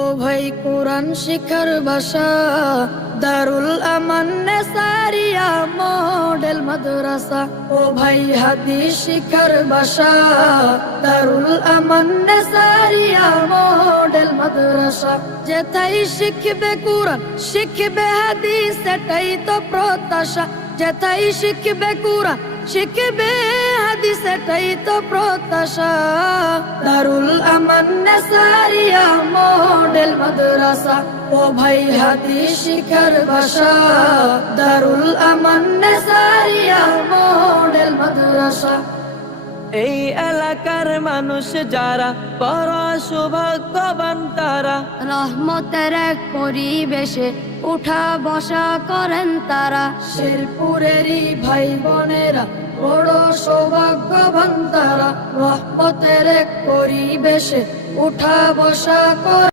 ও ভাই কোরআন শিখার ভাষা দারুল আমান নেসারিয়া মডেল মাদ্রাসা। ও ভাই হাদিস শিখার ভাষা দারুল আমান নেসারিয়া মডেল মাদ্রাসা। যেথায় শিখবে কোরআন শিখবে হাদিস সেটাই তো প্রত্যাশা। যেথায় শিখবে কোরআন শিখবে হাদিস সেটাই তো প্রত্যাশা। দারুল আমান নেসারিয়া মডেল মাদ্রাসা। ও ভাই হাদিস শিখার ভাষা দারুল আমান নেসারিয়া মডেল মাদ্রাসা। এই এলাকার মানুষ যারা বড় সৌভাগ্যবান তারা, রহমতের এক পরিবেশে উঠা বসা করেন তারা। শেরপুরেরই ভাই বোনেরা বড় সৌভাগ্যবান তারা। রহমতের এক পরিবেশে উঠা বসা করেন।